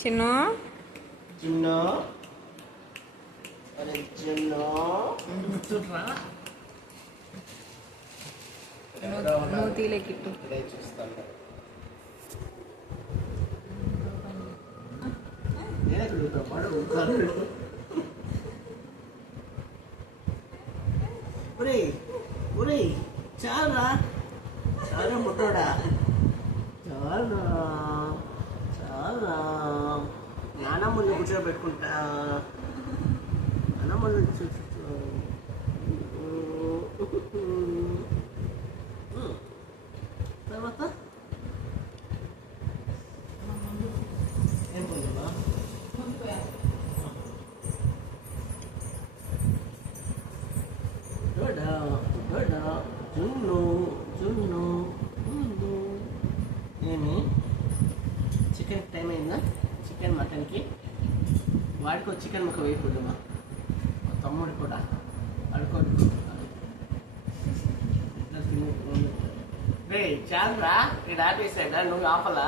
చిన్ను చిన్ను అరే చిన్ను నువ్వు తీలేకిట్టు చూస్తాను. చాలా చాలా ముట్టోడా చాలా చాలా నానమ్మని కూర్చోబెట్టుకుంటా. నానమ్మని తర్వాత ఏం పొందున్నా జున్ను జున్ను జున్ను. ఏమి చికెన్ టైం అయిందా? చికెన్ మటన్కి వాడికో చికెన్ ముక్క వేయకూడదుమా? తమ్ముడు కూడా వాడుకోడు. రే చాలరా, ఇక్కడ ఆపేసాడా? నువ్వు ఆపలా?